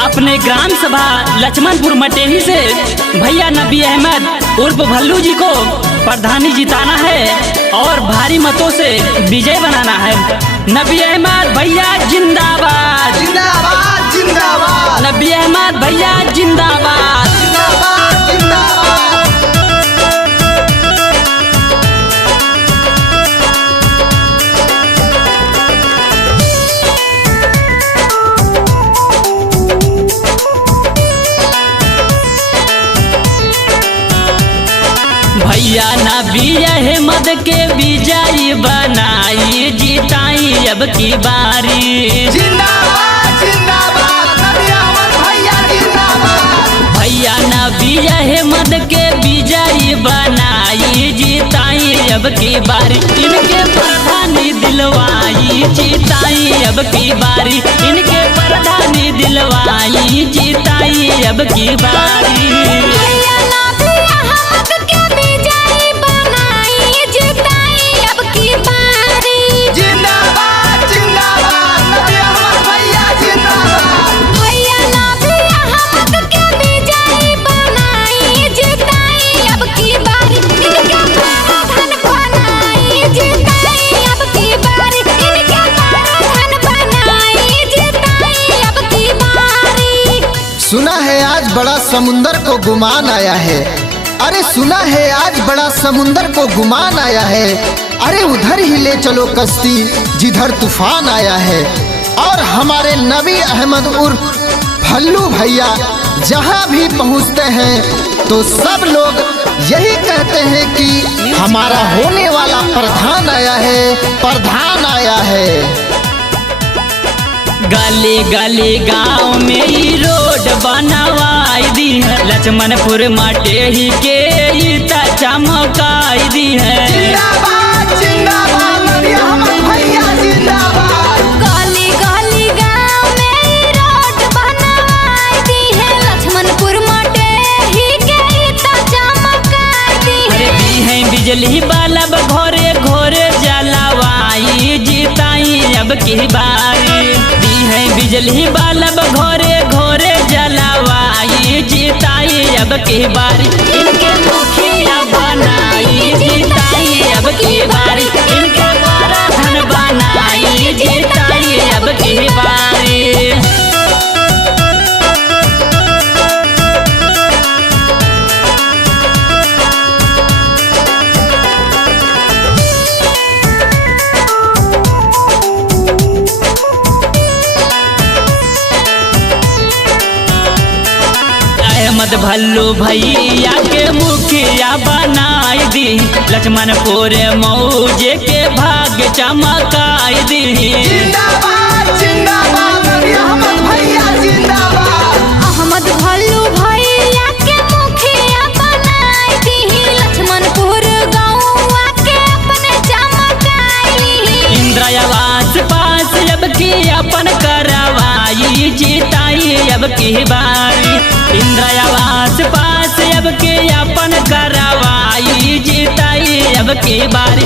अपने ग्राम सभा लक्ष्मणपुर मटेही से भैया नबी अहमद उर्फ भल्लू जी को प्रधानी जिताना है और भारी मतों से विजय बनाना है। नबी अहमद भैया जिंदाबाद, जिंदाबाद जिंदाबाद, नबी अहमद भैया जिंदाबाद, जिंदाबाद जिंदाबाद। भैया नबी अहमद के विजयी बनाई जिताई अब की बारी। जिंदाबाद जिंदाबाद, नबी अहमद भैया जिंदाबाद। भैया नबी अहमद के विजयी बनाई जिताई अब की बारी। इनके प्रधानी दिलवाई जिताई अब की बारी। इनके प्रधानी दिलवाई जिताई अब की बारी। जिंदाबाद जिंदाबाद, नबी अहमद भैया जिंदाबाद। भैया नबी अहमद के विजयी बनाई जिताई अब की बारी। इनके प्रधान बनाई जिताई अब की बारी। इनके प्रधान बनाई जिताई अब की बारी। सुना है आज बड़ा समुंदर को गुमान आया है। अरे सुना है आज बड़ा समुंदर को गुमान आया है। अरे उधर ही ले चलो कश्ती जिधर तूफान आया है। और हमारे नबी अहमद उर्फ भल्लू भैया जहाँ भी पहुँचते हैं तो सब लोग यही कहते हैं कि हमारा होने वाला प्रधान आया है, प्रधान आया है। गली गली गांव में ही रोड बनवाई दी है। लक्ष्मणपुर मटेही के ईटा चमकाई दी है। जिंदाबाद जिंदाबाद, नबी अहमद भैया जिंदाबाद। गली गली गांव में रोड बनवाई दी है। लक्ष्मणपुर मटेही के ईटा चमकाई दी है। अरे दी है बिजली बल्ब घोरे घोरे जलवाई जिताई अब की बारी। दी है बिजली बल्ब घोरे घोरे जलवाई जिताई अब की बारी। इनके मुखिया बनाई जिताई अब की बारी। इनके प्रधान बनाई जिताई अब की बारी। अहमद भल्लू भैया के मुखिया बनाई दी। लक्ष्मणपुर मौजे के भाग्य चमकाई दी। जिंदाबाद जिंदाबाद, नबी अहमद भैया जिंदाबाद। अहमद भल्लू भैया के मुखिया बनाई दी। लक्ष्मणपुर गौवा के अपने चमकाई। इंदिरा आवास पास अब की अपन करवाई जिताई अब की बारी। इंदिरा आवास पास अब के अपन करवाई जिताई अब की बारी।